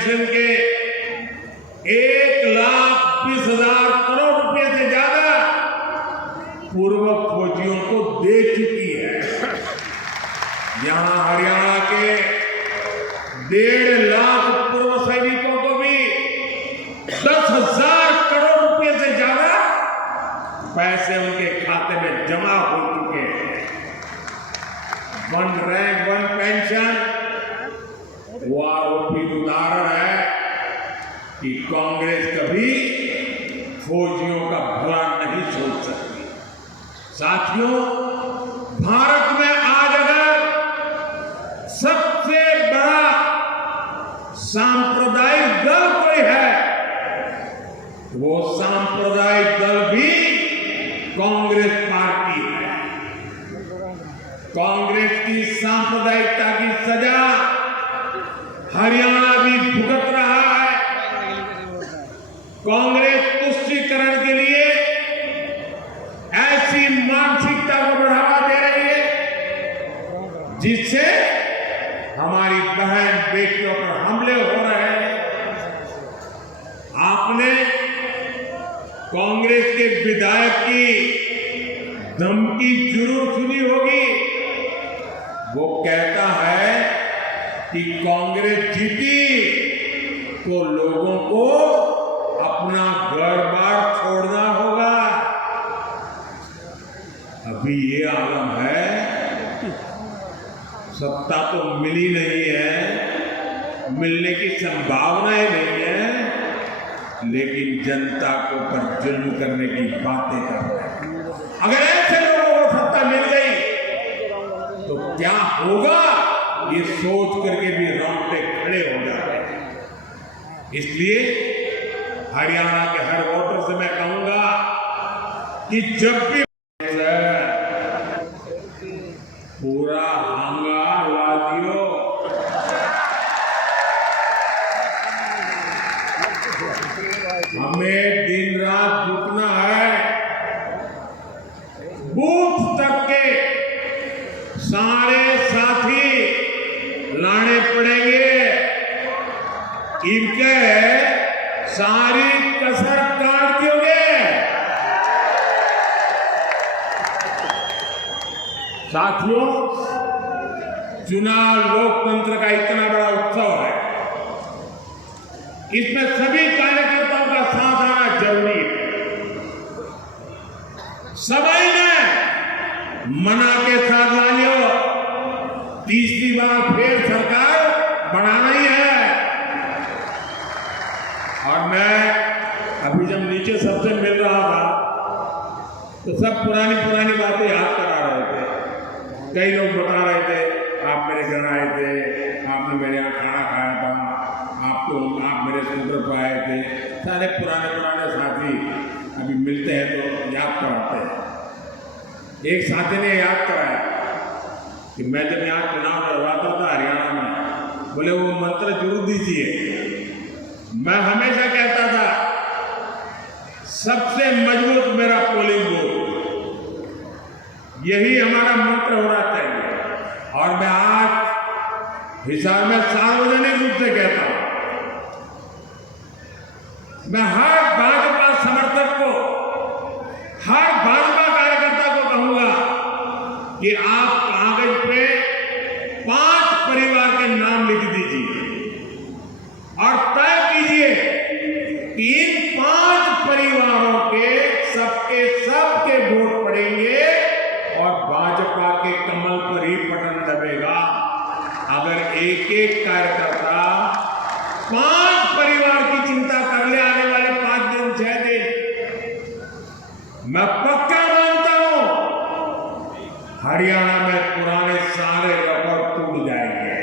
Pension के 1,20,000 करोड़ रुपए से ज्यादा पूर्व फौजियों को दे चुकी है। यहां हरियाणा के 1.5 लाख पूर्व सैनिकों को भी 10,000 करोड़ रुपए से ज्यादा पैसे उनके खाते में जमा हो चुके हैं। 1 रैंक 1 पेंशन वो आरोपी उदाहरण है कि कांग्रेस कभी फौजियों का भला नहीं सोच सकती। साथियों, भारत में आज अगर सबसे बड़ा सांप्रदायिक दल कोई है तो वो सांप्रदायिक दल भी कांग्रेस पार्टी है। कांग्रेस की सांप्रदायिकता की सजा हरियाणा भी भुगत रहा है। कांग्रेस तुष्टीकरण के लिए ऐसी मानसिकता को बढ़ावा दे रही है जिससे हमारी बहन बेटियों पर हमले हो रहे हैं। आपने कांग्रेस के विधायक की धमकी जरूर सुनी होगी। वो कहता है कि कांग्रेस जीती तो लोगों को अपना घर बार छोड़ना होगा। अभी ये आलम है, सत्ता तो मिली नहीं है, मिलने की संभावनाएं नहीं है, लेकिन जनता को पर जुल्म करने की बातें कर रहे हैं। अगर ऐसे लोगों को सत्ता मिल गई तो क्या होगा, ये सोच करके भी रोंगटे खड़े हो जाते हैं। इसलिए हरियाणा के हर वोटर से मैं कहूंगा कि जब भी पूरा हंगामा ला दियो, हमें दिन रात जुटना है। बूथ तक के सारे साथी लाने पड़ेंगे। इनके सारी कसर काट दोगे। साथियों, चुनाव लोकतंत्र का इतना बड़ा उत्सव है, इसमें सभी कार्यकर्ताओं का साथ आना जरूरी है। सभी ने मना के साथ ला लियो, तीसरी बार फिर सरकार बनाना ही है। और मैं अभी जब नीचे सबसे मिल रहा था तो सब पुरानी बातें याद करा रहे थे। कई लोग बता रहे थे, आप मेरे घर आए थे, आपने मेरे यहाँ खाना खाया था, आप मेरे स्कूटर पर आए थे। सारे पुराने साथी अभी मिलते हैं तो याद कराते हैं। एक साथी ने याद कराया कि मैं जब यहाँ चुनाव लड़वाता था हरियाणा में, बोले वो मंत्र जरूर दीजिए। मैं हमेशा कहता था सबसे मजबूत मेरा पोलिंग बूथ, यही हमारा मंत्र होना चाहिए। और मैं आज हिसार में सार्वजनिक रूप से कहता हूं, मैं हर भाजपा समर्थक को, हर भाजपा कार्यकर्ता को कहूंगा कि आप कागज पे 5 परिवार के नाम लिख दीजिए और तय कीजिए कि इन 5 परिवारों के सबके वोट पड़ेंगे और भाजपा के कमल पर ही बटन दबेगा। अगर एक कार्यकर्ता 5 परिवार की चिंता कर ले आने वाले 5 दिन 6 दिन, मैं पक्का मानता हूं हरियाणा में पुराने सारे रिकॉर्ड टूट जाएंगे।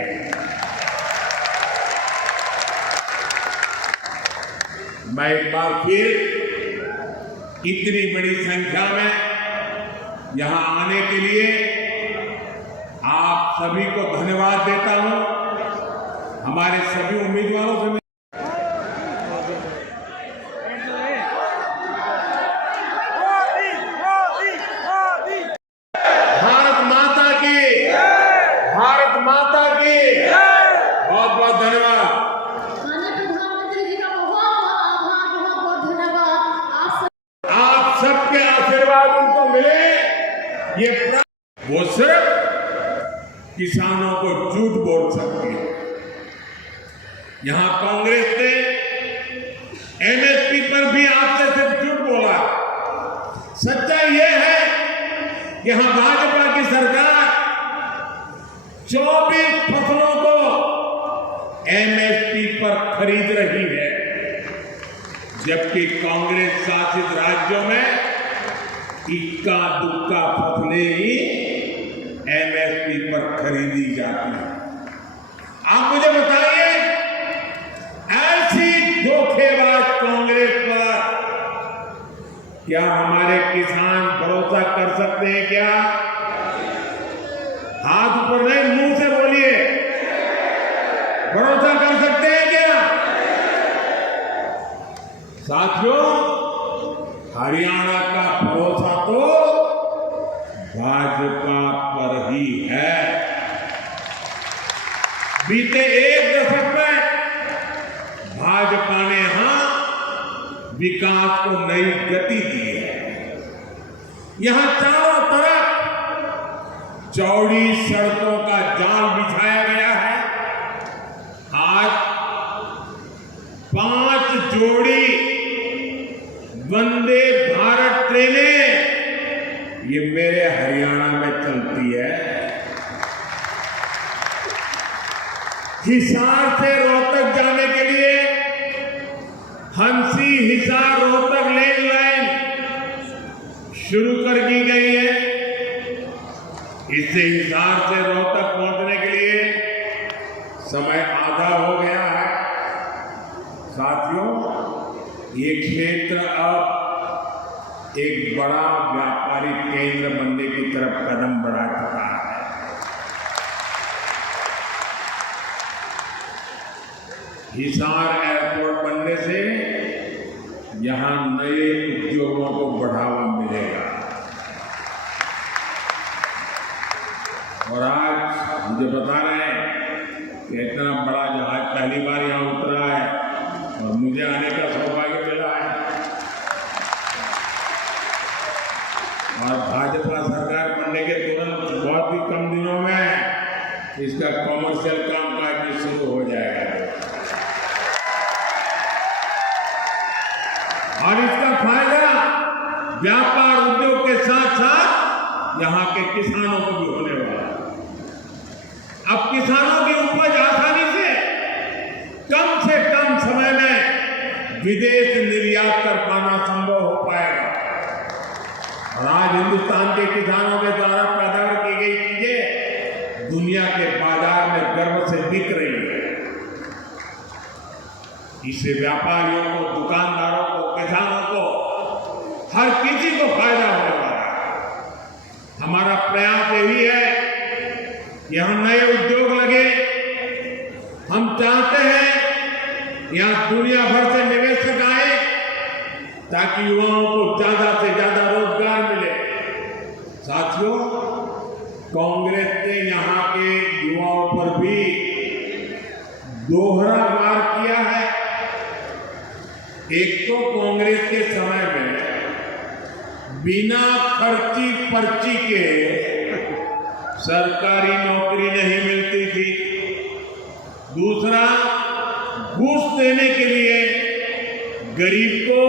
मैं एक बार फिर इतनी बड़ी संख्या में यहां आने के लिए आप सभी को धन्यवाद देता हूं। हमारे सभी उम्मीदवारों से भारत माता की बहुत बहुत धन्यवाद। वो सिर्फ किसानों को झूठ बोल सकती है। यहां कांग्रेस ने एमएसपी पर भी आपसे सिर्फ झूठ बोला। सच्चाई यह है कि यहां भाजपा की सरकार 24 फसलों को एमएसपी पर खरीद रही है, जबकि कांग्रेस शासित राज्यों में इक्का दुक्का फसलें ही एमएसपी पर खरीदी जाती है। आप मुझे बताइए, ऐसी धोखेबाज कांग्रेस पर क्या हमारे किसान भरोसा कर सकते हैं? क्या हाथ ऊपर नहीं, मुंह से बोलिए, भरोसा कर सकते हैं क्या? साथियों, हरियाणा का भरोसा तो भाजपा पर ही है। बीते एक दशक में भाजपा ने यहां विकास को नई गति दी है। यहां चारों तरफ चौड़ी सड़कों का जाल बिछाया गया है। आज 5 जोड़ी वंदे भारत ट्रेनें ये मेरे हरियाणा में चलती है। हिसार से रोहतक जाने के लिए हंसी हिसार रोहतक रेल लाइन शुरू कर दी गई है। इससे हिसार से रोहतक पहुंचने के लिए समय आधा हो गया है। साथियों, ये क्षेत्र अब एक बड़ा व्यापारिक केंद्र बनने की तरफ कदम बढ़ा चुका है। हिसार एयरपोर्ट बनने से यहां नए उद्योगों को बढ़ावा मिलेगा। और आज मुझे बता रहे हैं कि इतना बड़ा जहाज पहली बार यहां उतरा है और मुझे आने का सौभाग्य मिला है। और भाजपा सरकार बनने के तुरंत बहुत ही कम दिनों में इसका कॉमर्शियल कामकाज भी शुरू हो जाएगा। और इसका फायदा व्यापार उद्योग के साथ साथ यहां के किसानों को भी होने वाला है। अब किसानों की उपज आसानी से कम समय में विदेश निर्यात कर पाना संभव हो पाएगा। और आज हिंदुस्तान के किसानों के द्वारा पैदा की गई चीजें दुनिया के बाजार में गर्व से बिक रही है। इससे व्यापारियों को, दुकानदारों को, किसानों को, हर किसी को फायदा होने वाला है। हमारा प्रयास यही है कि यहां नए उद्योग लगे। हम चाहते हैं यहां दुनिया भर से निवेशक आए ताकि युवाओं को ज्यादा से ज्यादा रोजगार मिले। साथियों, कांग्रेस ने यहां के युवाओं पर भी दोहरा वार किया है। एक तो कांग्रेस के समय में बिना खर्ची पर्ची के सरकारी नौकरी नहीं मिलती थी। दूसरा, घूस देने के लिए गरीब को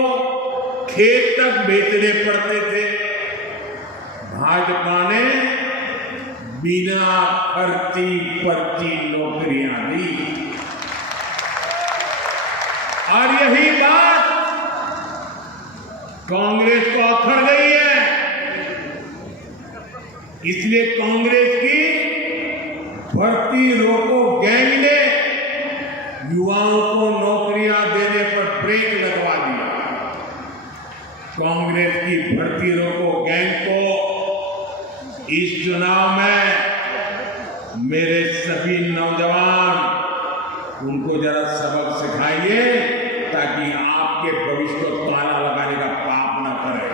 खेत तक बेचने पड़ते थे। भाजपा ने बिना खर्ची पर्ची नौकरियां दी। और यही बात कांग्रेस को अखर गई है। इसलिए कांग्रेस की भर्ती रोको गैंग ने युवाओं को नौकरियां देने पर ब्रेक लगवा दिया। कांग्रेस की भर्ती रोको गैंग को इस चुनाव में मेरे सभी नौजवान उनको जरा सबक सिखाइए ताकि आपके भविष्य को ताला लगाने का पाप न करे।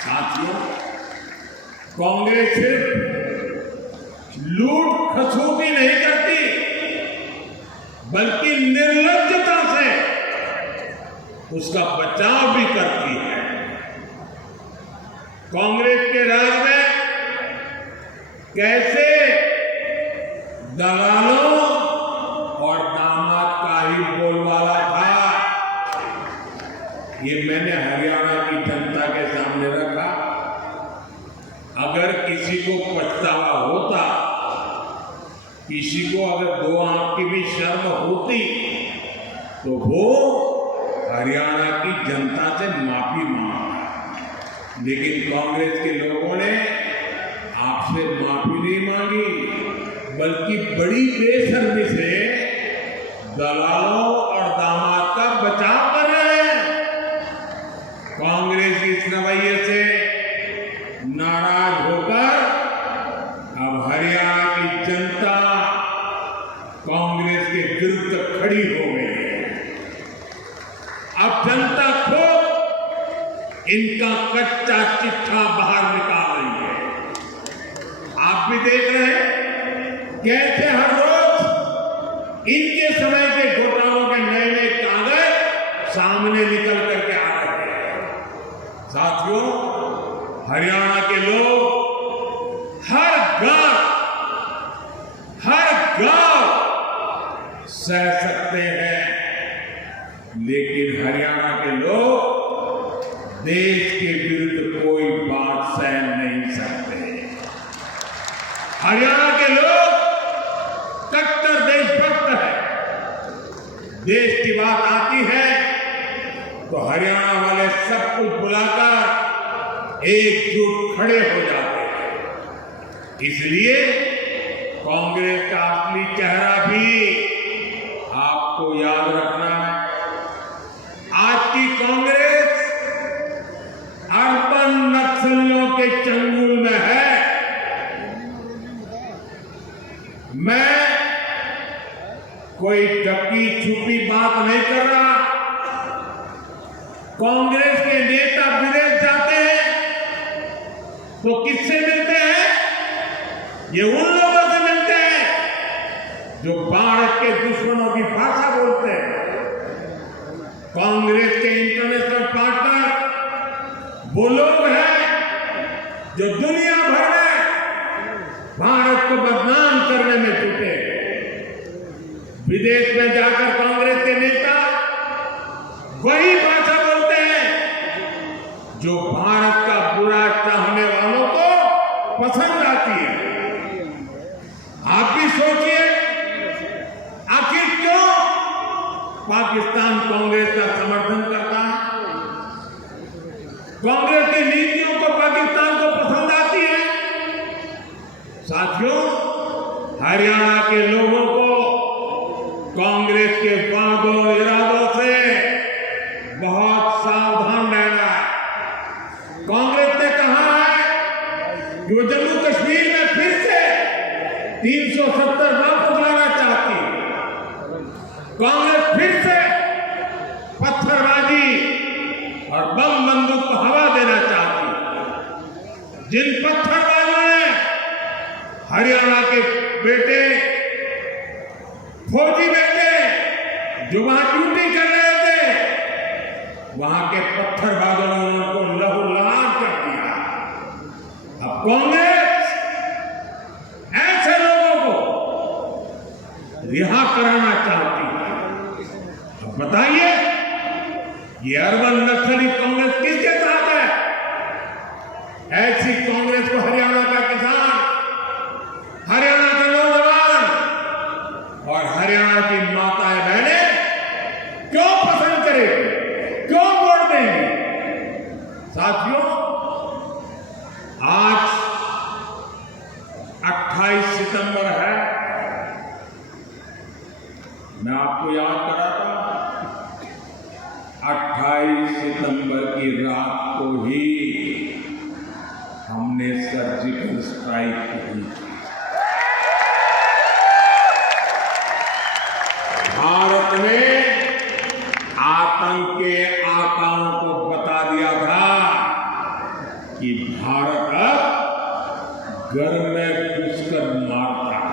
साथियों, कांग्रेस सिर्फ लूट खसूटी नहीं करती बल्कि निर्लज्जता से उसका बचाव भी करती है। कांग्रेस के राज में कैसे दलालों और दामाद का ही बोलबाला था, ये मैंने हरियाणा की जनता के सामने रखा। अगर किसी को पछतावा होता, किसी को अगर दो आंख की भी शर्म होती, तो वो हरियाणा की जनता से माफी मांगता। लेकिन कांग्रेस के लोगों ने आपसे माफी नहीं मांगी, बल्कि बड़ी बेशर्मी से दलालों और दामाद का बचाव कर रहे हैं। कांग्रेस इस रवैये से नाराज होकर अब हरियाणा की जनता कांग्रेस के विरुद्ध खड़ी हो गई है। अब जनता खुद इनका कच्चा चिट्ठा बाहर निकाल रही है। आप भी देख रहे हैं कैसे हर रोज इनके समय के घोटालों के नए नए कागज सामने निकल करके आ रहे हैं। साथियों, हरियाणा के लोग हर गांव सह सकते हैं, लेकिन हरियाणा के लोग देश के विरुद्ध कोई बात सह नहीं सकते। हरियाणा के लोग कट्टर देशभक्त है। देश की बात आती है तो हरियाणा वाले सब कुछ बुलाकर एकजुट खड़े हो जाते हैं। इसलिए कांग्रेस का असली चेहरा भी आपको याद रखना है। आज की कांग्रेस अर्बन नक्सलियों के चंगुल में है। मैं कोई ढकी छुपी बात नहीं कर रहा। कांग्रेस के नेता विदेश जाते हैं तो किससे मिलते हैं? ये उन लोगों से मिलते हैं जो भारत के दुश्मनों की भाषा बोलते हैं। कांग्रेस के इंटरनेशनल पार्टनर वो लोग हैं जो दुनिया भर में भारत को बदनाम करने में जुटे। विदेश में जाकर कांग्रेस के नेता वही भाषा बोलते हैं जो भारत का बुरा चाहने वालों को पसंद आती है। आप भी सोचिए, आखिर क्यों पाकिस्तान कांग्रेस का समर्थन करता है? कांग्रेस की नीतियों को पाकिस्तान को पसंद आती है। साथियों, हरियाणा के लोगों को कांग्रेस के वादों इरादों से बहुत सावधान रहना है। कांग्रेस ने कहा है कि वो जम्मू कश्मीर में फिर से 370 वापस लाना चाहती है। कांग्रेस फिर से पत्थरबाजी और बम बंदूक को हवा देना चाहती है। जिन पत्थरबाजों ने हरियाणा के बेटे, फौजी बेटे जो वहां ड्यूटी कर रहे थे, वहां के पत्थरबाजों ने उनको लहूलुहान कर दिया। अब कांग्रेस ऐसे लोगों को रिहा कराना चाहती है। अब बताइए, ये अर्बन नक्सली कांग्रेस किसके साथ है? ऐसी कांग्रेस को हरियाणा का किसान, हरियाणा के नौजवान और हरियाणा की माताएं बहनें क्यों पसंद करेंगे, क्यों वोट देंगे? साथियों, आज 28 सितंबर है। मैं आपको याद कराता हूं, 28 सितंबर की रात को ही हमने सर्जिकल स्ट्राइक की। भारत ने आतंक के आकाओं को बता दिया था कि भारत अब घर में घुसकर मारता है।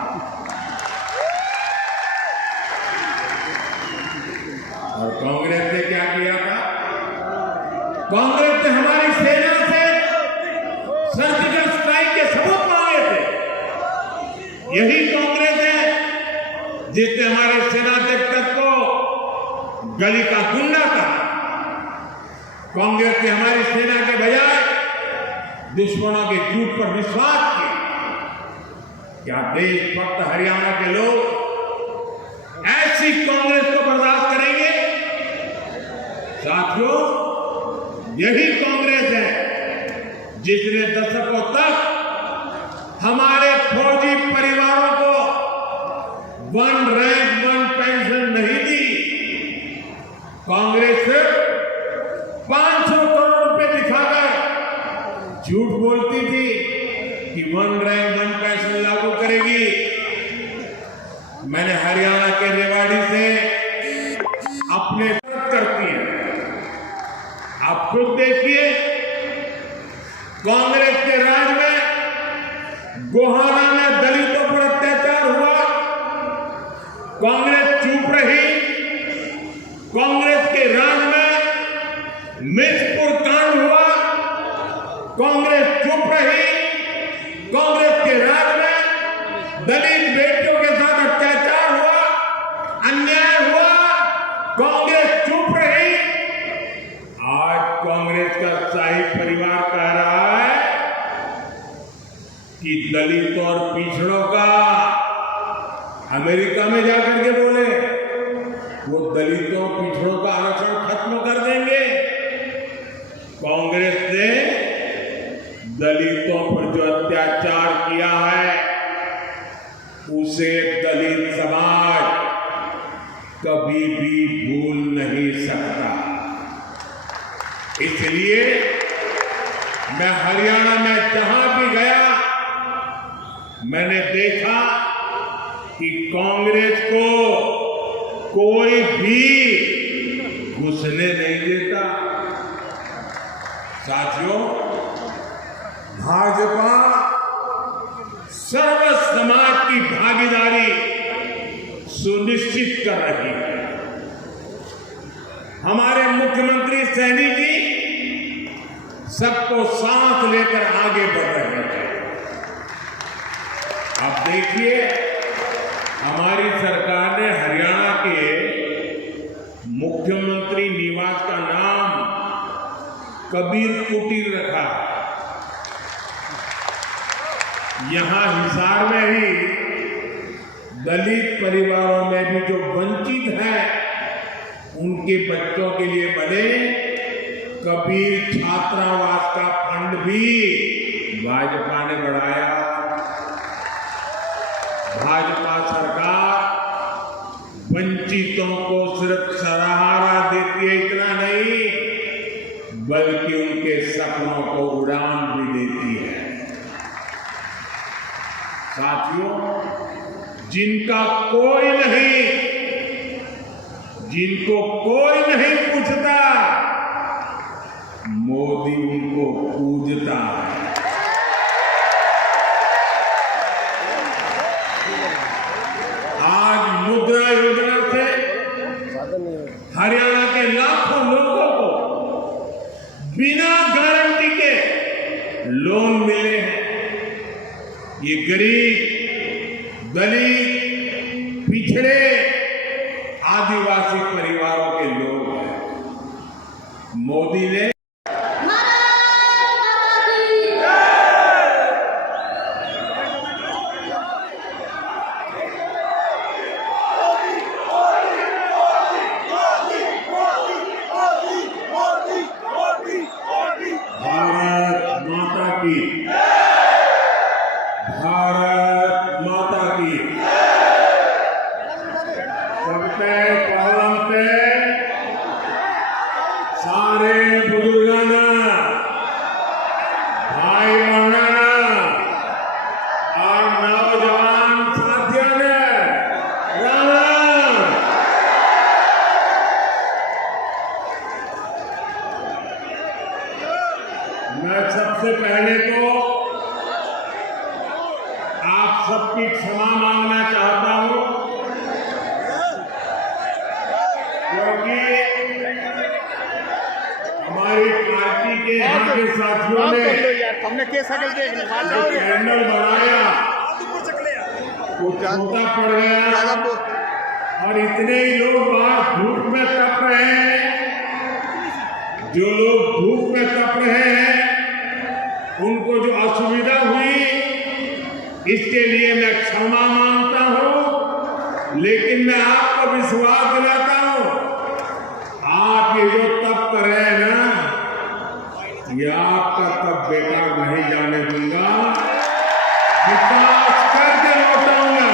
और कांग्रेस ने क्या किया था? कांग्रेस ने हमारी सेना से सर्जिकल स्ट्राइक के सबूत मांगे थे। यही कांग्रेस है जिसने हमारे सेनाध्यक्ष को गली का गुंडा कहा। कांग्रेस ने हमारी सेना के बजाय दुश्मनों के झूठ पर विश्वास किया। क्या देशभक्त हरियाणा के लोग ऐसी कांग्रेस को बर्दाश्त करेंगे? साथियों, यही कांग्रेस है जिसने दशकों तक हमारे फौजी परिवारों को वन रैंक वन पेंशन नहीं दी। कांग्रेस सिर्फ 500 करोड़ रुपए दिखाकर झूठ बोलती थी कि वन रैंक वन पेंशन लागू करेगी। मैंने हरियाणा के रेवाड़ी से अपने करती है। आप खुद देखिए, कांग्रेस के राज में गोहाना में दलितों पर अत्याचार हुआ, कांग्रेस चुप रही। कांग्रेस के राज में मिर्चपुर कांड हुआ, कांग्रेस चुप रही। कांग्रेस के राज में दलित बेटियों के साथ अत्याचार हुआ, अन्याय हुआ, कांग्रेस चुप रही। आज कांग्रेस का शाही परिवार कह रहा है कि दलित और पिछड़ों का अमेरिका में जाकर के बोले वो दलितों पिछड़ों का आरक्षण खत्म कर देंगे। कांग्रेस ने दलितों पर जो अत्याचार किया है उसे दलित समाज कभी भी भूल नहीं सकता। इसलिए मैं हरियाणा में जहां भी गया मैंने देखा कि कांग्रेस को कोई भी घुसने नहीं देता। साथियों, भाजपा सर्व समाज की भागीदारी सुनिश्चित कर रही है। हमारे मुख्यमंत्री सैनी जी सबको साथ लेकर आगे बढ़ रहे हैं। अब देखिए, हमारी सरकार ने हरियाणा के मुख्यमंत्री निवास का नाम कबीर कुटीर रखा। यहां हिसार में ही दलित परिवारों में भी जो वंचित हैं उनके बच्चों के लिए बने कबीर छात्रावास का फंड भी भाजपा ने बढ़ाया। भाजपा सरकार वंचितों को सिर्फ सहारा देती है, इतना नहीं बल्कि उनके सपनों को उड़ान भी देती है। साथियों, जिनका कोई नहीं, जिनको कोई नहीं पूछता, मोदी उनको पूजता है। आज मुद्रा योजना से हरियाणा के लाखों लोगों को बिना गारंटी के लोन मिले हैं। ये गरीब, दलित, पिछड़े, आदिवासी परिवारों के लोग हैं। मोदी ने भारत माता की सबसे पहलम पे सारे बुजुर्गाना, भाई बहना और नौजवान साथियों ने राम राम। मैं सबसे पहले तो आप सबकी क्षमा मांगना चाहता हूं, क्योंकि हमारी पार्टी के यहाँ के साथियों ने हमने के सकल देख ली कैंडल बनाया वो छोटा पड़ गया और इतने ही लोग बाहर धूप में तप रहे हैं। जो लोग धूप में तप रहे हैं उनको जो असुविधा हुई इसके लिए मैं क्षमा मांगता हूं, लेकिन मैं आपको विश्वास दिलाता हूं आप ये जो तप कर रहे हैं ना ये आपका तप बेकार नहीं जाने दूंगा, विकास करके लौटाऊंगा।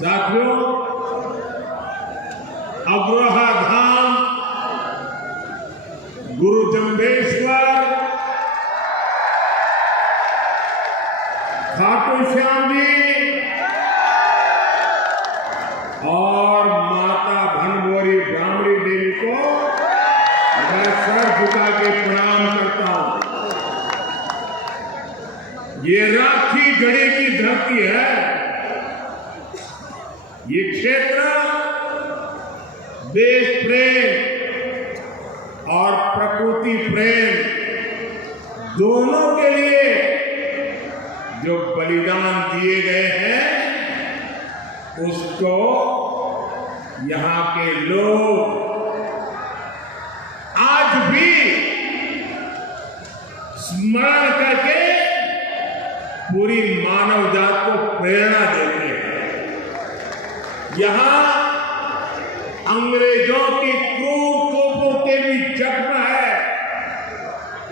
साथियों, अग्रोहा धाम, गुरु जम्बेश्वर, खाटू श्याम जी और माता भनभोरी ब्राह्मणी देवी को मैं सर झुका के प्रणाम करता हूं। ये राखी गढ़ी की धरती है। ये क्षेत्र देश प्रेम और प्रकृति प्रेम दोनों के लिए जो बलिदान दिए गए हैं उसको यहाँ के लोग आज भी स्मरण करके पूरी मानव जात को प्रेरणा देते हैं। यहाँ अंग्रेजों की क्रूर तोपों के भी जख्म है,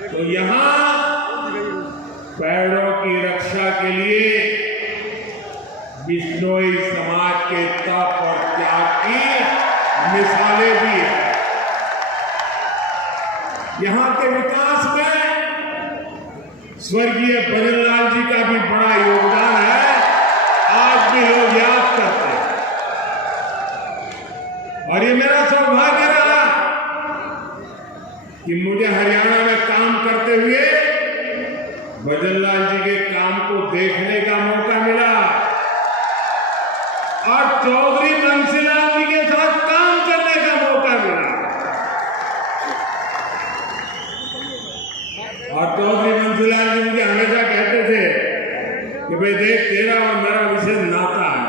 तो यहाँ पेड़ों की रक्षा के लिए बिश्नोई समाज के तप और त्याग की मिसालें भी हैं। यहाँ के विकास में स्वर्गीय भजनलाल जी का भी बड़ा योगदान है, आज भी लोग याद करते हैं। और ये मेरा सौभाग्य रहा कि मुझे हरियाणा में काम करते हुए भजनलाल जी के काम को देखने का मौका मिला और चौधरी बंसीलाल जी के साथ काम करने का मौका मिला। और चौधरी बंसीलाल जी मुझे हमेशा कहते थे कि भाई देख तेरा और मेरा विशेष नाता है।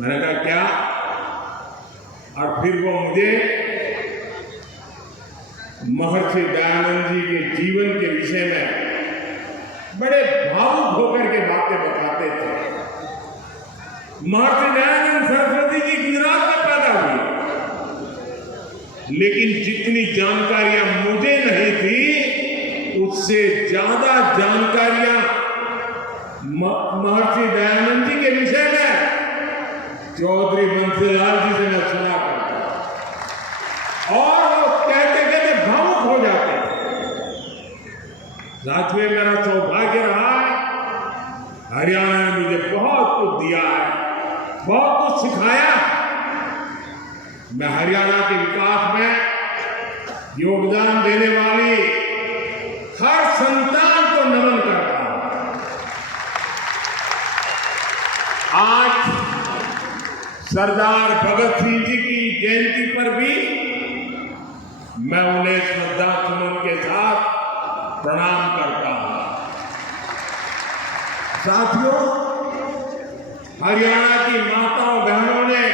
मैंने कहा क्या? और फिर वो मुझे महर्षि दयानंद जी के जीवन के विषय में बड़े भावुक होकर के बातें बताते थे। महर्षि दयानंद सरस्वती जी गुजरात में पैदा हुए, लेकिन जितनी जानकारियां मुझे नहीं थी उससे ज्यादा जानकारियां महर्षि दयानंद जी के विषय में चौधरी बंसीलाल जी से मैं सुना करता और वो कहते कहते भावुक हो जाते। साथियों, मेरा सौभाग्य रहा हरियाणा ने मुझे बहुत कुछ दिया है, बहुत कुछ सिखाया। मैं हरियाणा के विकास में योगदान देने वाली हर संतान को नमन करता हूं। आज सरदार भगत सिंह जी की जयंती पर भी मैं उन्हें श्रद्धा सुमन के साथ प्रणाम करता हूं। साथियों, हरियाणा की माताओं बहनों ने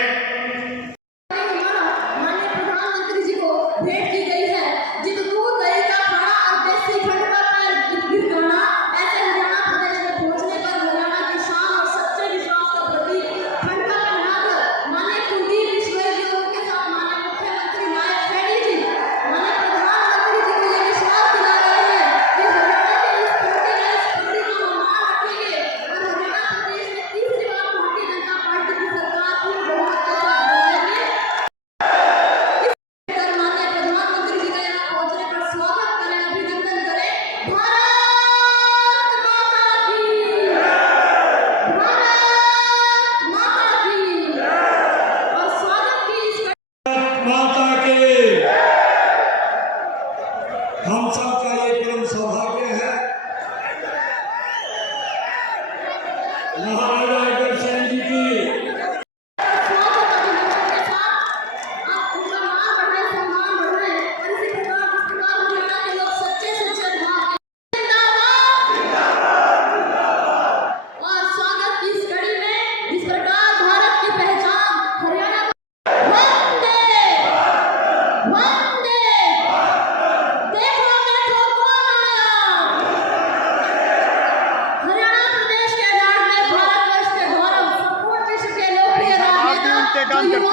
के काम करते हो,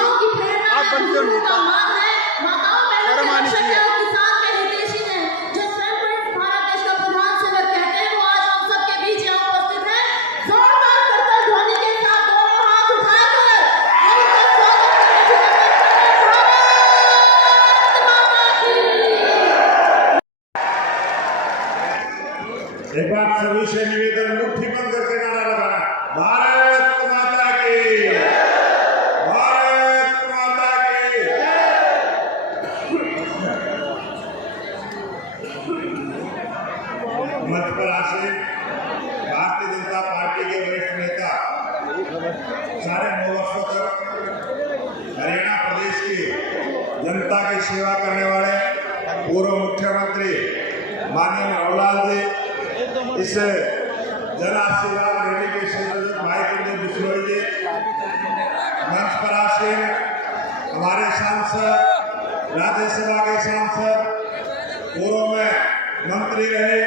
आप बनते हो नेता। शर्म आनी चाहिए। एक बार सभी से निवेदन, मुट्ठी बंद करके नारा लगाना, भारत माता की, भारत माता की। मंच पर आसीन भारतीय जनता पार्टी के वरिष्ठ नेता, साढ़े 9 वर्षों तक हरियाणा प्रदेश की जनता की सेवा करने वाले पूर्व मुख्यमंत्री माननीय मनोहर लाल जी, इस जन आशीर्वाद रैली के संयोजक भाई कुलदीप बिश्नोई जी, मंच पर आसीन हमारे सांसद, राज्यसभा के सांसद, पूर्व में मंत्री रहे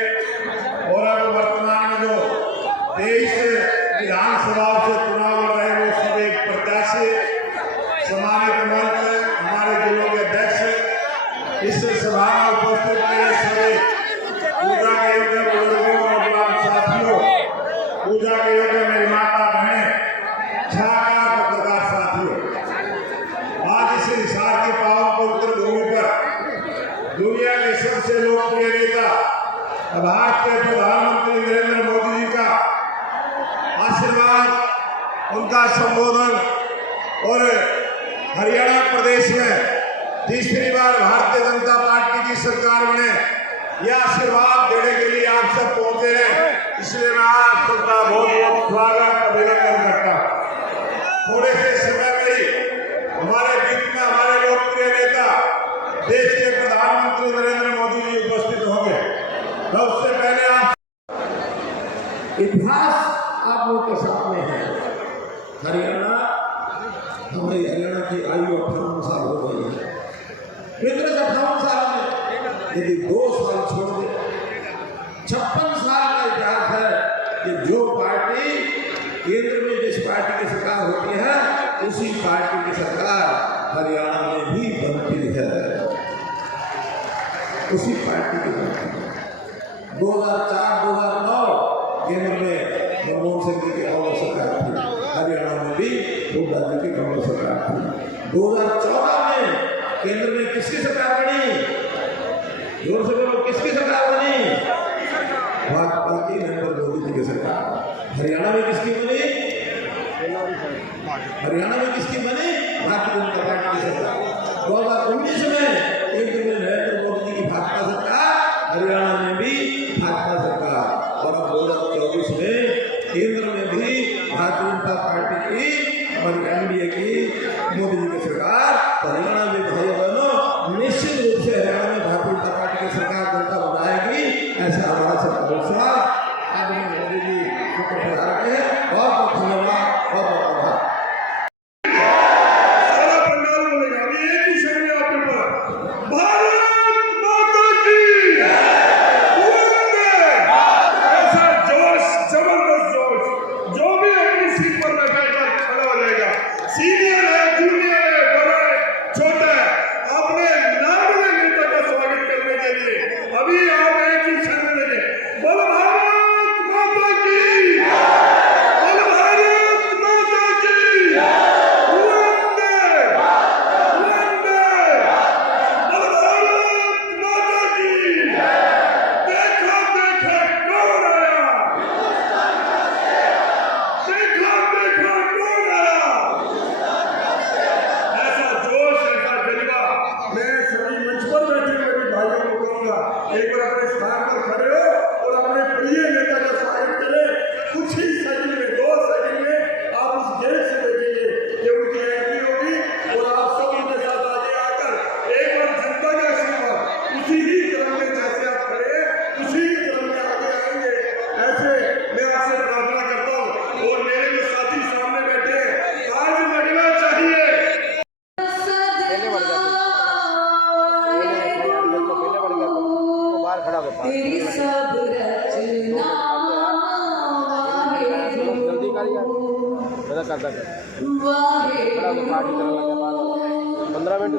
और अब वर्तमान में जो 23 विधानसभा से चुनाव लड़ रहे वो सभी प्रत्याशी, सम्मानित मंच, हमारे जिलों के अध्यक्ष, इस सभा में उपस्थित मेरे सभी पूजा के योग्य बुजुर्गों और साथियों, पूजा के योग्य मेरी माता बहनें, छात्र पत्रकार साथियों, आज इस हिसार की पावन पवित्र भूमि पर दुनिया के सबसे लोकप्रिय नेता भारतीय प्रधानमंत्री नरेंद्र मोदी जी का आशीर्वाद, उनका संबोधन और हरियाणा प्रदेश में तीसरी बार भारतीय जनता पार्टी की सरकार बने, यह आशीर्वाद देने के लिए आप सब पहुंचे हैं, इसलिए मैं आप सबका बहुत बहुत स्वागत अभिनंदन करता हूं। थोड़े से समय में ही हमारे बीच में हमारे लोकप्रिय नेता, देश के प्रधानमंत्री नरेंद्र मोदी जी उपस्थित होंगे। तो उससे पहले आप इतिहास आप लोग के सामने है। हरियाणा, हमारी हरियाणा की आयु 58 साल हो गई है। पिछले 58 साल में यदि 2 साल छोड़ दे, 56 साल का इतिहास है कि जो पार्टी केंद्र में जिस पार्टी की सरकार होती है, उसी पार्टी की सरकार हरियाणा में भी बनती है, उसी पार्टी की बनती है। 2004-2009 केंद्र में मनमोहन सिंह जी की कांग्रेस सरकार थी, हरियाणा में भी हुड्डा जी की कांग्रेस सरकार थी। 2014 में केंद्र में किसकी सरकार बनी? जोर से बोलो, किसकी सरकार बनी? भाजपा की नरेंद्र मोदी जी की सरकार। हरियाणा में किसकी बनी? हरियाणा में किसकी बनी? भारतीय जनता पार्टी की सरकार। 2019 में केंद्र में नरेंद्र मोदी जी की भाजपा सरकार, हरियाणा में भी भाजपा सरकार, और अब 2024 में केंद्र में भी भारतीय जनता पार्टी की और एनडीए की मोदी जी की सरकार। हरियाणा में भाई बहनों, निश्चित रूप से हरियाणा में भारतीय जनता पार्टी की सरकार जनता बनाएगी, ऐसा हमारा सबका विश्वास। आदरणीय मोदी जी बहुत बहुत धन्यवाद, बहुत बहुत आभार। सारा पंडाल बोलेगा, अभी एक ही शब्द है आपके ऊपर, भारत माता की वंदे। ऐसा जोश, जबरदस्त जोश, जो भी अपनी सीट पर बैठा खड़ा हो जाएगा। सीनियर है, जूनियर है, बड़ा है, छोटा है, अदा कर बड़ा तो पार्टी करने लगे बाद 15 मिनट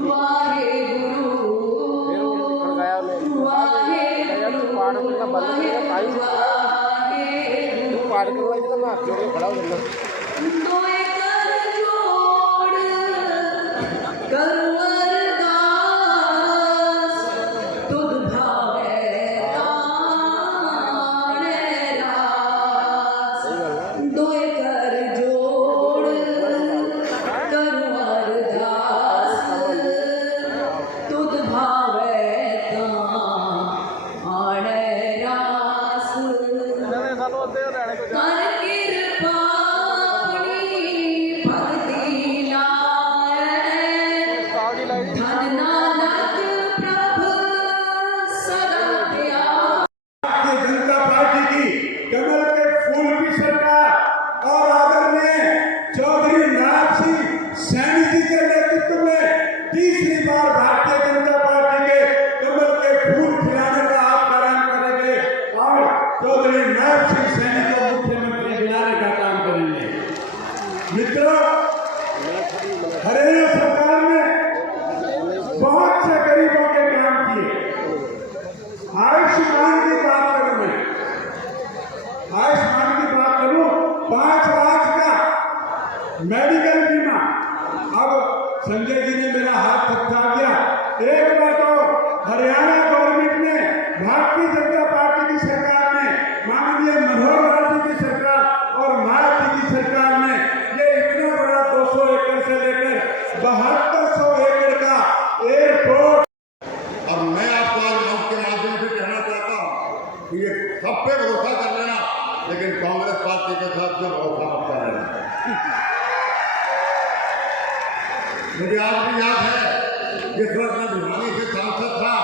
फिर वो खड़काया उन्हें पाठ करना बंद करेगा टाइम तू पाठ करवा तो मैं हाथ जोड़ के खड़ा हो जाना तीसरी बार भारतीय जनता पार्टी के कमल के फूल खिलाने का आप काम करेंगे और चौधरी नायब सिंह सैनी को मुख्यमंत्री बनाने का काम करेंगे। मित्रों, हरियाणा सरकार ने बहुत से गरीबों के काम किए। आयुष्मान की बात करूं मैं, आयुष्मान की बात करूं, 5 लाख का मेडिकल बीमा। अब संजय जी ने मेरा हाथ थपथपा दिया। एक बात और, हरियाणा गवर्नमेंट ने, भारतीय जनता पार्टी की सरकार ने, माननीय मनोहर लाल जी की सरकार और मायावती जी की सरकार ने ये इतना बड़ा 200 एकड़ से लेकर 7200 एकड़ का एयरपोर्ट। और मैं आपको आज मंच के माध्यम से कहना चाहता हूँ कि ये सब पे भरोसा कर लेना, लेकिन कांग्रेस पार्टी के साथ में भरोसा मत कर लेना। मुझे आज भी याद है जिस वक्त मैं भिवानी से सांसद था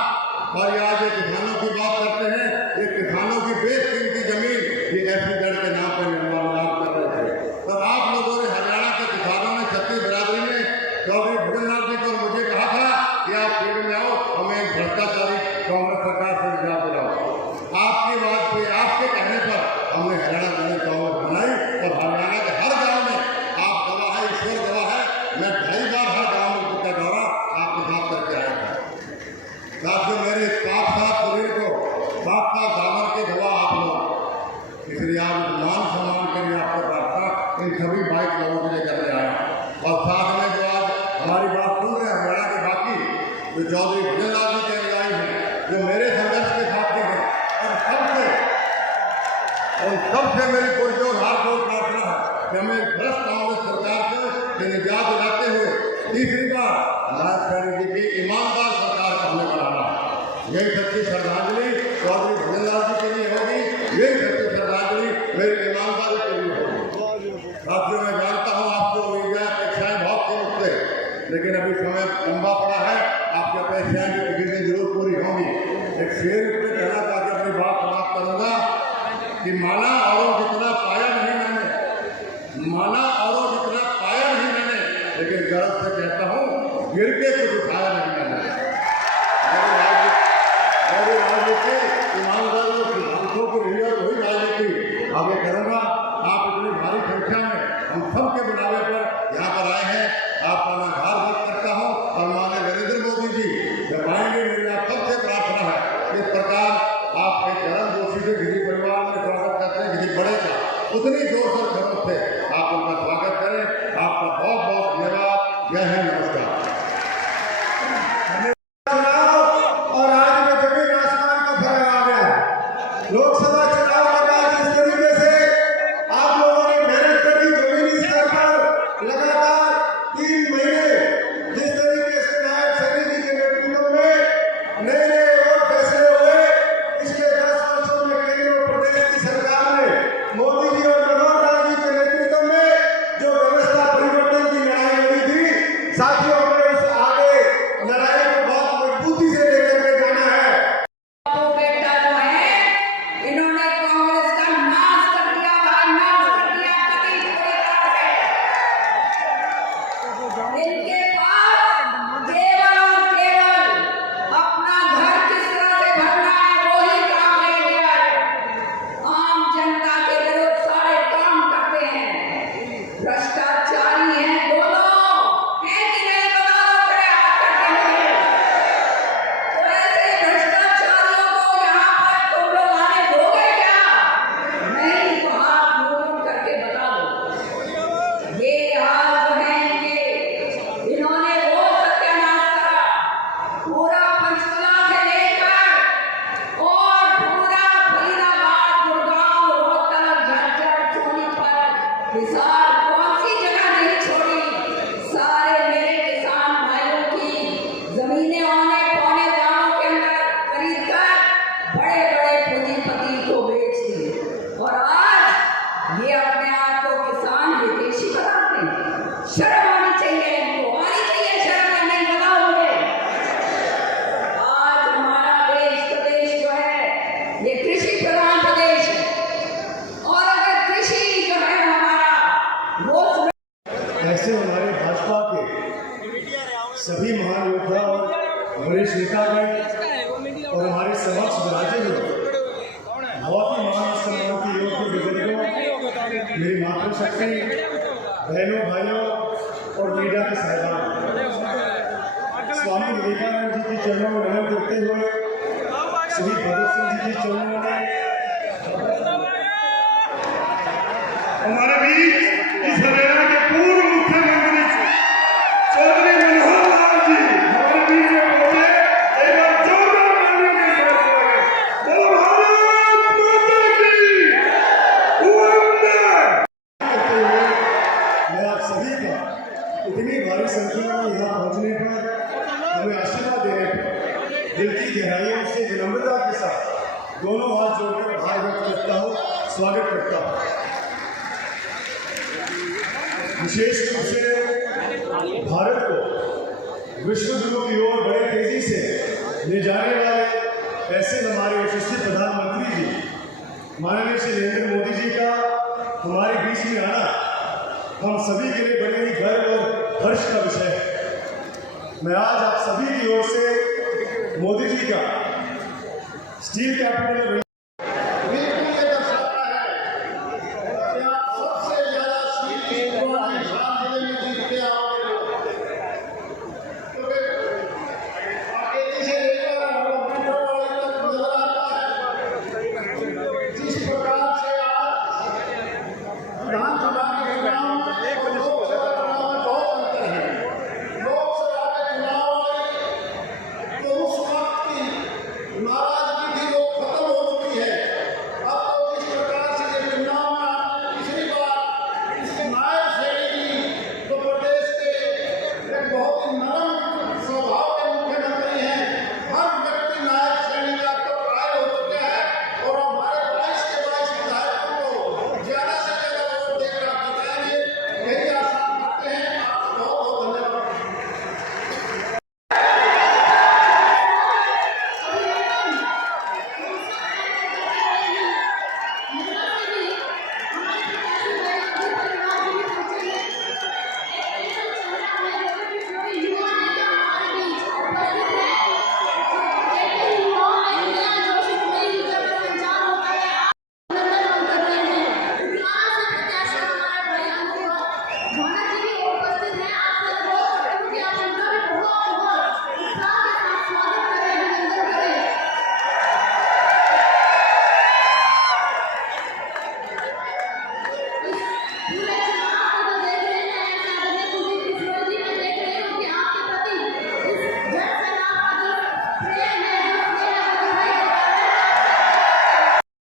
और ये आज ये किसानों की बात करते हैं, ये किसानों की बेशकीमती जमीन ये एफसीजेड के नाम पर निर्माण कर रहे थे। तब आप लोगों ने, हरियाणा के किसानों ने, छत्तीस बिरादरी ने चौधरी भजनलाल जी को मुझे कहा था कि आप फील्ड में आओ, हमें भ्रष्टाचारी कांग्रेस सरकार से निजात दिलाओ। आपकी बात पे, आपके कहने पर हमने हरियाणा प्रदेश कांग्रेस बनाई और हरियाणा के हर गाँव में, आप गवाह है, ईश्वर गवाह है, मैं 2.5 बार हर गाँव में का दौरा आपके साथ करके आया था। साथियों, मेरे 5 साल शरीर को 7 साल दामन के गवाह आप लोग, इसलिए आप मान सम्मान के लिए आपको प्रार्थना इन सभी 22 लोगों के लिए करने आया। और साथ में जो आज हमारी बात सुन रहे हैं हरियाणा के बाकी जो चौधरी भजनलाल जी के अनुयायी हैं, जो मेरे संघर्ष के साथी हैं, उन सबसे मेरी पुरजोर हाथ जोड़ प्रार्थना है कि हमें भ्रष्ट कांग्रेस सरकार से निजात दिलाते हुए तीसरी बार नायब सैनी जी की ईमानदार सरकार का हमें बनाना है। यही सच्ची श्रद्धांजलि चौधरी भजनलाल जी के लिए होगी, यही सच्ची श्रद्धांजलि मेरी ईमानदारी के लिए होगी। साथियों, मैं जानता हूँ आपको उम्मीदें, अपेक्षाएं बहुत थी मुझसे, लेकिन अभी समय लंबा पड़ा है, आपकी अपेक्षाएं भी किसी दिन जरूर पूरी होंगी। एक शेर पे कहना चाहकर अपनी बात समाप्त करूंगा कि माना औरों जितना पाया नहीं मैंने, माना औरों जितना पाया नहीं मैंने, लेकिन गर्व से कहता हूँ गिर के कुछ उठाया नहीं मैंने। मेरी राजनीति ईमानदारों की सिद्धांतों की रही और वही राजनीति आगे करूँगा। आप इतनी भारी संख्या में हम सब के बुलावे पर यहाँ पर आए हैं, आपका मैं आभार व्यक्त करता हूँ। और माननीय नरेंद्र मोदी जी जब आएंगे, मेरी आप सबसे प्रार्थना है इस प्रकार आपके चरण जोशी से किसी परिवार में स्वागत करते हैं, किसी बड़े का उतनी जोर से खरोच से आप उनका स्वागत करें। आपका बहुत बहुत धन्यवाद। जय हिंद, नमस्कार। और आज में जमीन आसमान का फर्क आ गया। लोकसभा चुनाव के बाद जिस तरीके से आप लोगों ने मेहनत करी जमीनी स्तर पर लगातार 3 महीने, जिस तरीके से नायब सैनी जी के नेतृत्व में नए और फैसले हुए, पिछले 10 वर्षों में केंद्र और प्रदेश की सरकार ने मोदी जी और मनोहर लाल जी के नेतृत्व में जो व्यवस्था परिवर्तन की लड़ाई लड़ी थी, साथ ऐसे हमारे भाजपा के सभी महान योद्धा और वरिष्ठ नेतागण और हमारे समक्ष विराजे हुए बहुत ही महान सम्मान की योग्य बुजुर्गों, मेरी मातृशक्ति, बहनों, भाइयों और मीडिया के साहिबान, स्वामी विवेकानंद जी के चरणों में नमन करते हुए शहीद भगत सिंह जी के चरणों में हमारे बीच इस हरियाणा के पूर्व मुख्यमंत्री चौधरी मनोहर लाल जी हमारे बीच में पहुंचे। एक बार जोरदार तालियों के साथ स्वागत। बोलो भारत माता की वंदे। करते हुए मैं आप सभी का इतनी भारी संख्या में यहाँ पहुँचने पर हमें आशीर्वाद देने पर दिल की गहराइयों से विनम्रता के साथ दोनों हाथ जोड़कर आभार व्यक्त करता हूँ, स्वागत करता हूँ। विशेष रूप से भारत को विश्व गुरु की ओर बड़े तेजी से ले जाने वाले ऐसे हमारे यशस्वी प्रधानमंत्री जी माननीय श्री नरेंद्र मोदी जी का हमारे बीच में आना हम सभी के लिए बड़े ही गर्व और हर्ष का विषय है। मैं आज आप सभी की ओर से मोदी जी का स्टील कैपिटल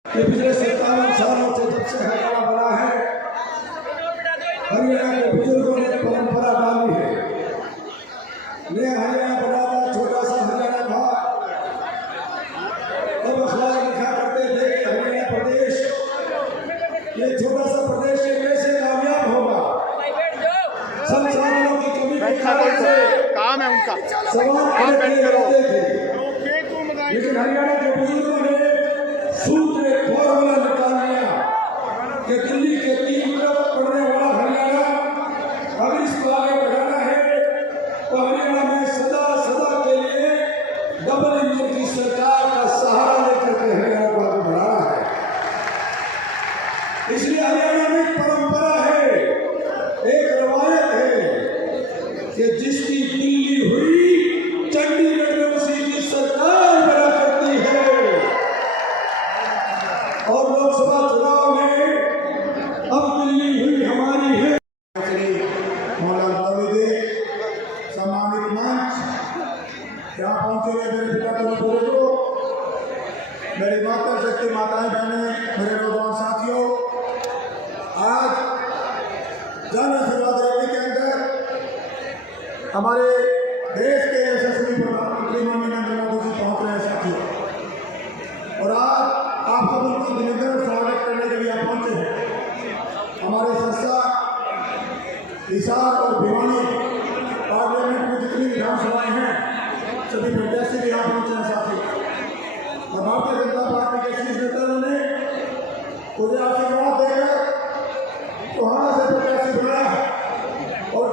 कि पिछले 57 सालों से जब से हरियाणा बना है, हरियाणा के बुजुर्गों ने परंपरा डाली है। नया हरियाणा बना था, छोटा सा हरियाणा था। तब अखबार लिखा करते थे कि हरियाणा प्रदेश, ये छोटा सा प्रदेश कैसे कामयाब होगा। संसाधनों की कमी के कारण से काम है उनका सवाल खड़े रहते थे, लेकिन हरियाणा के बुजुर्गों ने सूत्र एक फॉर्मूला निकाल लिया कि दिल्ली के 3 तरफ पड़ने वाला हरियाणा अगर इसको आगे बढ़ाना है तो हरियाणा में सदा सदा के लिए डबल इंजन की सरकार का सहारा लेकर के हरियाणा को आगे बढ़ाना है। इसलिए हरियाणा में परंपरा है, एक रवायत है कि जिसकी दिल्ली हुई चंडीगढ़ में उसी की सरकार बना करती है। और लोकसभा चुनाव में अब दिल्ली हुई हमारी है। श्री मोहनलाल द्रविड़, सम्मानित मंच, यहाँ पहुंचे हुए मेरे पिता को, मेरी माता शक्ति, माताएं, बहनें, मेरे नौजवान साथियों, आज जन आशीर्वाद रैली के अंदर हमारे देश के यशस्वी प्रधानमंत्री माननीय नरेंद्र मोदी जी पहुंच रहे हैं साथियों, और आज आप सब उनका निरंतर स्वागत करने के लिए आप पहुंचे हैं। हमारे संस्था हिसार और भिवानी पार्लियामेंट में जितनी विधानसभाएं हैं, सभी प्रत्याशी भी यहाँ पहुंचे हैं साथियों। और भारतीय जनता पार्टी के शीर्ष नेताओं ने मुझे आशीर्वाद देकर कोहाना से प्रत्याशी बनाया है, और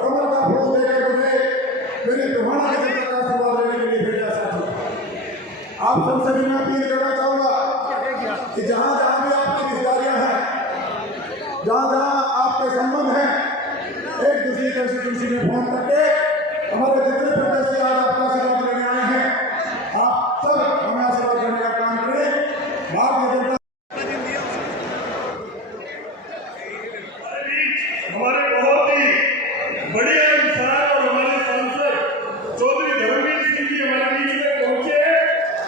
कंस्टिट्यूंसी में फोन करके हमारे जितने प्रत्याशी आज आपका आशीर्वाद लेने आए हैं, आप सब हमें आशीर्वाद देने का काम करें। भारतीय जनता हमारे बहुत ही बढ़िया इंसान और हमारे सांसद चौधरी धर्मवीर सिंह जी हमारे बीच में पहुंचे।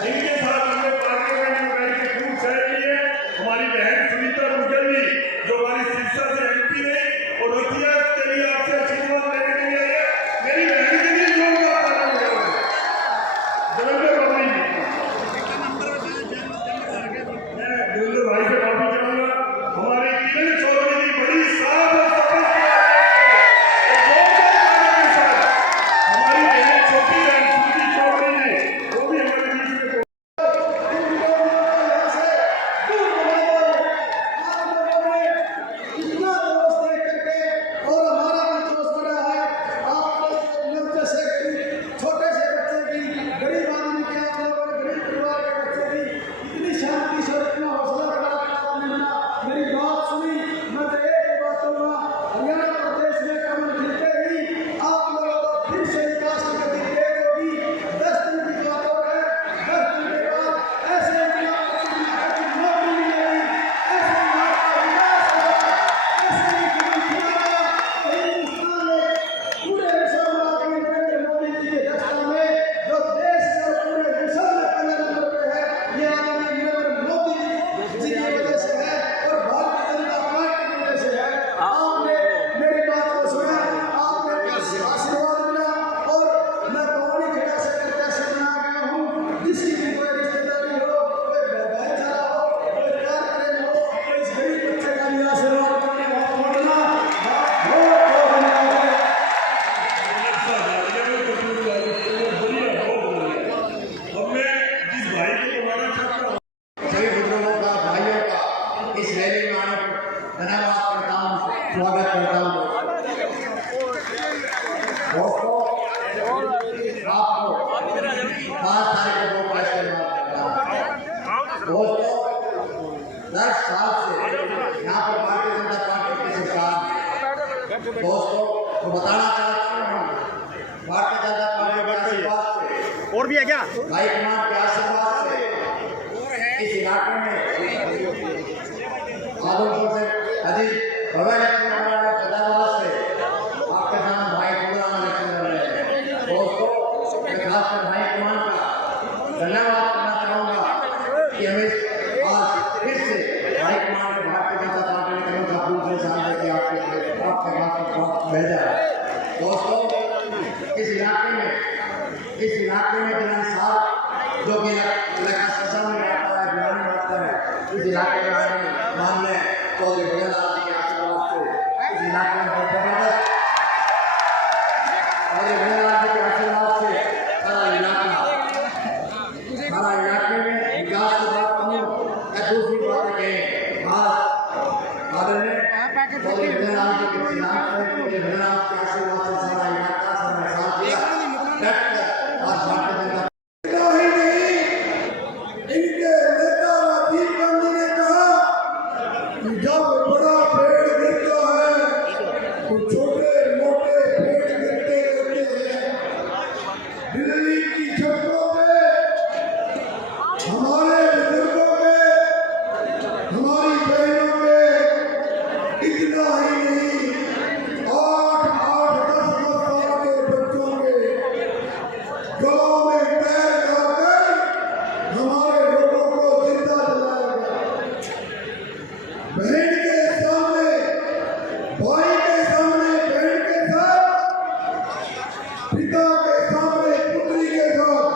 इनके साथ हमने पार्लियामेंट में बैठ के खूब चाय पी है। हमारी बहन सुनीता मुखर्जी जो हमारी सिरसा से एमपी रही और रतिया के लिए आपसे आशीर्वाद लेने के लिए आई है। मेरी बहन के लिए जोरदार तालियां बजाओ। देवेंद्र बाबू मैं देवेंद्र भाई से माफी चाहूंगा। हमारे किरण चौधरी जी बड़ी साफ और सफल हमारी बहन छोटी बहन सुनीति चौधरी जी वो भी हमारे बीच में इतना जोश देख करके और हमारा भी जोश बढ़ा है। आप लोग जैसे छोटे से बच्चे की, गरीब आदमी के, आप लोगों ने गरीब परिवार के बच्चे की इतनी शांति से इतना हौसला बढ़ा मेरी बात सुनी। मैं तो एक ही बात कहूँगा, हरियाणा प्रदेश में कमल खिलते ही आप लोगों को फिर से विकास की गति तेज होगी। 10 दिन की बात और है, 10 दिन के बाद ऐसे नौकरी मिलेगी, ऐसे यहाँ का विकास होगा, ऐसे हिंदुस्तान में पूरे विश्व में नरेंद्र मोदी जी की अध्यक्षता में जो देश और पूरे विश्व में पहले नंबर पे है, ये आदमी नरेंद्र मोदी जी की वजह से है और भारतीय जनता पार्टी की वजह से है। आपने मेरी बात को सुना, आपने आशीर्वाद मिला और मैं पौड़ी खेड़ा से प्रत्याशी बना गया हूँ। जिसकी भी कोई रिश्तेदारी हो, कोई भाईचारा हो, कोई प्यार प्रेम हो, कोई इस गरीब बच्चे का भी आशीर्वाद करने वाला मोड़ना सभी बुजुर्गों का, भाइयों का इस रैली में आने पर धन्यवाद करता हूँ, स्वागत करता हूँ। दोस्तों, आपको 5 तारीख को वोट का इस्तेमाल करना है। दोस्तों, 10 साल से यहाँ पर भारतीय जनता पार्टी की सरकार है। दोस्तों, तो बताना चाहता हूँ, भारतीय जनता पार्टी के आशीर्वाद से और भी है क्या? हाईकमान के आशीर्वाद से इस इलाके में आदमपुर से अधिक भव्य इलेक्शन लड़ रहा है। फैजाबाद से आपके सामने भाई पूरा इलेक्शन लड़ रहे हैं। दोस्तों, मैं खासकर भाई कमान का धन्यवाद करना चाहूँगा कि हमें आज फिर से भाई कमान ने भारतीय जनता पार्टी ने करीब 2 साल लेके आपके पास भेजा है। दोस्तों, इस इलाके में बिना साल जो कि इलाका शासन में आता है, बिहानी आता है, इस इलाके में आने माननीय चौधरी भैयालाल जी के आशीर्वाद से इस इलाके में बहुत जबरदस्त चौधरी भैयालाल जी के आशीर्वाद से सारा इलाके में विकास की बात कहूँ या दूसरी बात कहें, आज आदरणीय चौधरी भैयालाल जी के सिद्धांत से, चौधरी भैयालाल के आशीर्वाद से सारा इलाका सारा साथ दिया आज भारतीय जनता इनके नेता राजीव गांधी ने कहा कि जब बड़ा पेड़ गिरता है तो छोटे मोटे पेड़ गिरते रहते हैं। दिल्ली की सड़कों पे हमारे बुजुर्गों पे, हमारी बहनों पे इतना ही नहीं, 8-8, 10-10 साल के बच्चों के गलों में पैर डालकर हमारे लोगों को जिंदा जलाया गया। बहन के सामने, भाई के सामने बहन के साथ, पिता के सामने पुत्री के साथ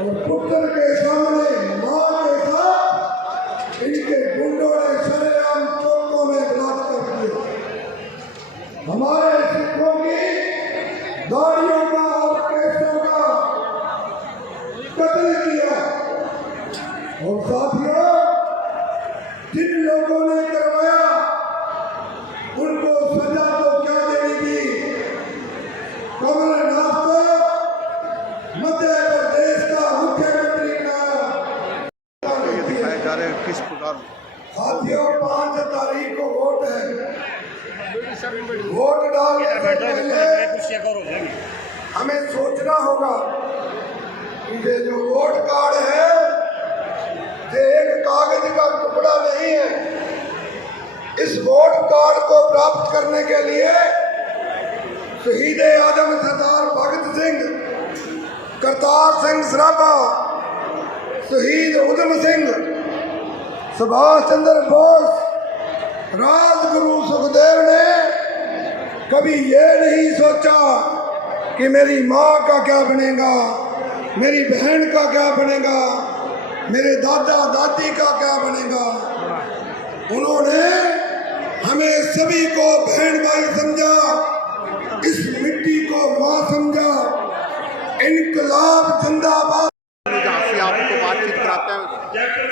और पुत्र के सामने माँ के साथ इनके गुंडों ने शरेआम चौकों में बलात्कार किया। हमारे सिखों की दाढ़ियों का और केसों का कत्ल किया। और साथियों, जिन लोगों ने करवाया उनको सजा तो क्या देनी थी। कमलनाथ को मध्य प्रदेश का मुख्यमंत्री बनाया। किस प्रकार साथियों, 5 तारीख को वोट है। वोट डालने से हमें सोचना होगा कि ये जो वोट कार्ड है ये एक कागज का टुकड़ा नहीं है। इस वोट कार्ड को प्राप्त करने के लिए शहीद आजम सरदार भगत सिंह, करतार सिंह सराभा, शहीद उधम सिंह, सुभाष चंद्र बोस, राजगुरु सुखदेव ने कभी ये नहीं सोचा कि मेरी माँ का क्या बनेगा, मेरी बहन का क्या बनेगा, मेरे दादा दादी का क्या बनेगा। उन्होंने हमें सभी को बहन भाई समझा, इस मिट्टी को माँ समझा। इनकलाब जिंदाबाद। आपको बातचीत कराते हैं,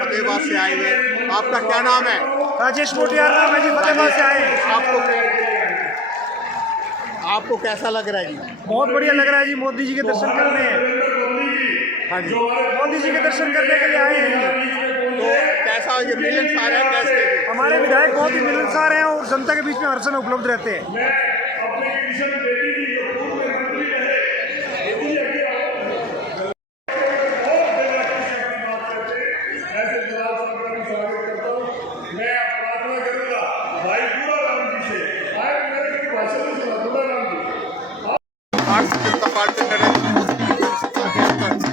फतेहाबाद से आए हैं। आपका क्या नाम है? राजेश कोटियार नाम है जी, फतेहाबाद से आए हैं। आपको कैसा लग रहा है जी? बहुत बढ़िया लग रहा है जी। मोदी जी के दर्शन करने हैं। हाँ जी, मोदी जी के दर्शन करने के लिए आए हैं। तो कैसा ये मिलनसार है? कैसे हमारे विधायक बहुत ही मिलनसार हैं और जनता के बीच में हर समय उपलब्ध रहते हैं। भारतीय जनता पार्टी नरेंद्र मोदी की घोषणा के अंदर लोग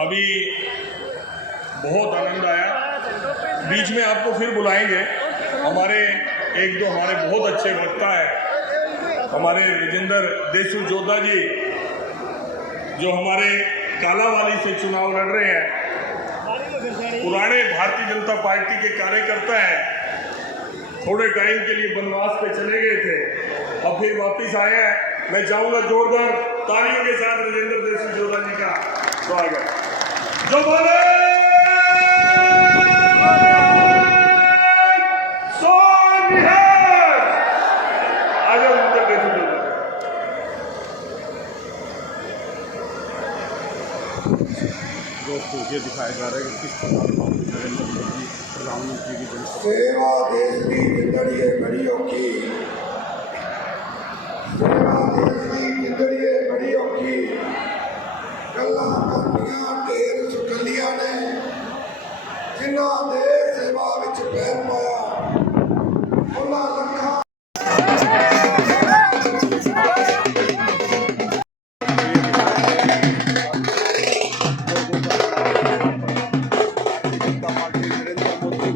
अभी बहुत आनंद आया। बीच में आपको फिर बुलाएंगे। हमारे एक दो हमारे बहुत अच्छे वक्ता है, हमारे विजेंद्र देशु जोधा जी जो हमारे कालावाली से चुनाव लड़ रहे हैं, पुराने भारतीय जनता पार्टी के कार्यकर्ता हैं। थोड़े टाइम के लिए वनवास पे चले गए थे, अब फिर वापस आए हैं। मैं चाहूंगा जोरदार तालियों के साथ विजेंद्र देशु जोधा जी का स्वागत। जो बोले सो निहाल। आज विजेंद्र देशु जोधा दोस्तों ये दिखाया जा रहा है कि किस प्रकार नरेंद्र मोदी प्रधानमंत्री की जनसभा सेवा देश की जिंदड़ी है बड़ी औखी, सेवा देश की जिंदड़ी है बड़ी औखी। गल्ला करनियां ढेर सुखलिया ने, जिन्ना दे सेवा विच पैर पाया उन्हां लखां।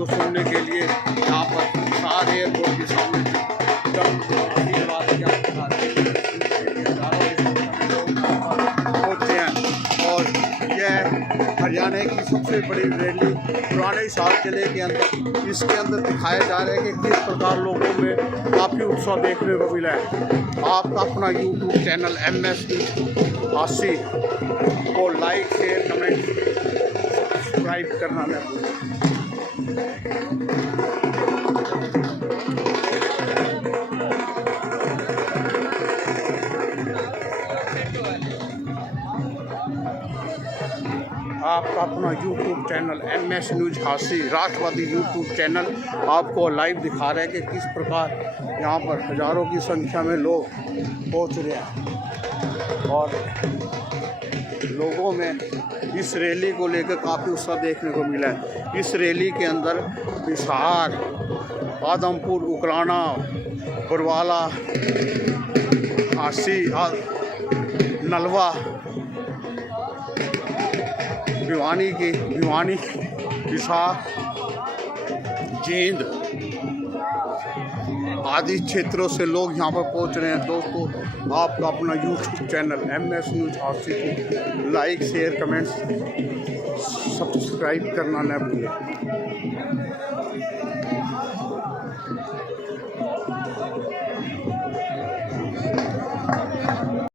सुनने के लिए यहाँ पर सारे एयरपोर्ट के सामने पहुँचे हैं। और यह हरियाणा की सबसे बड़ी रैली पुराने साल किले के अंदर, इसके अंदर दिखाया जा रहा है कि किस प्रकार लोगों में काफ़ी उत्साह देखने को मिला है। आपका अपना यूट्यूब चैनल MS आशी को लाइक शेयर कमेंट सब्सक्राइब करना न भूलें। आपका अपना यूट्यूब चैनल MS न्यूज हासी राष्ट्रवादी यूट्यूब चैनल आपको लाइव दिखा रहे हैं कि किस प्रकार यहाँ पर हज़ारों की संख्या में लोग पहुँच रहे हैं। और लोगों में इस रैली को लेकर काफ़ी उत्साह देखने को मिला है। इस रैली के अंदर हिसार आदमपुर, उकराना, बरवाला, आसी, नलवा, भिवानी, हिसार, जींद आदि क्षेत्रों से लोग यहाँ पर पहुँच रहे हैं। दोस्तों, आपका अपना YouTube channel MS news RC को लाइक, शेयर, कमेंट्स, सब्सक्राइब करना न भूलें।